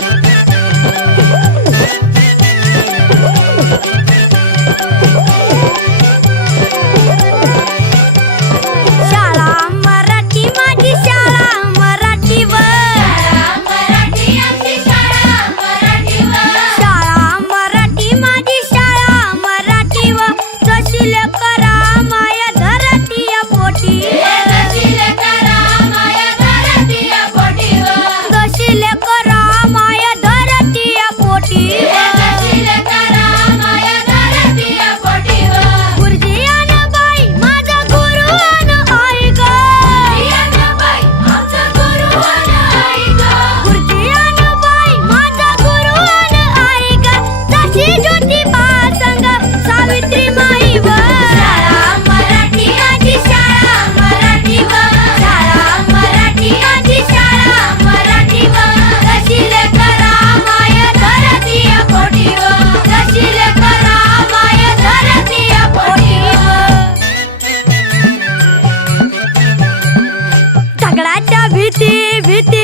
Yeah. ভিতরে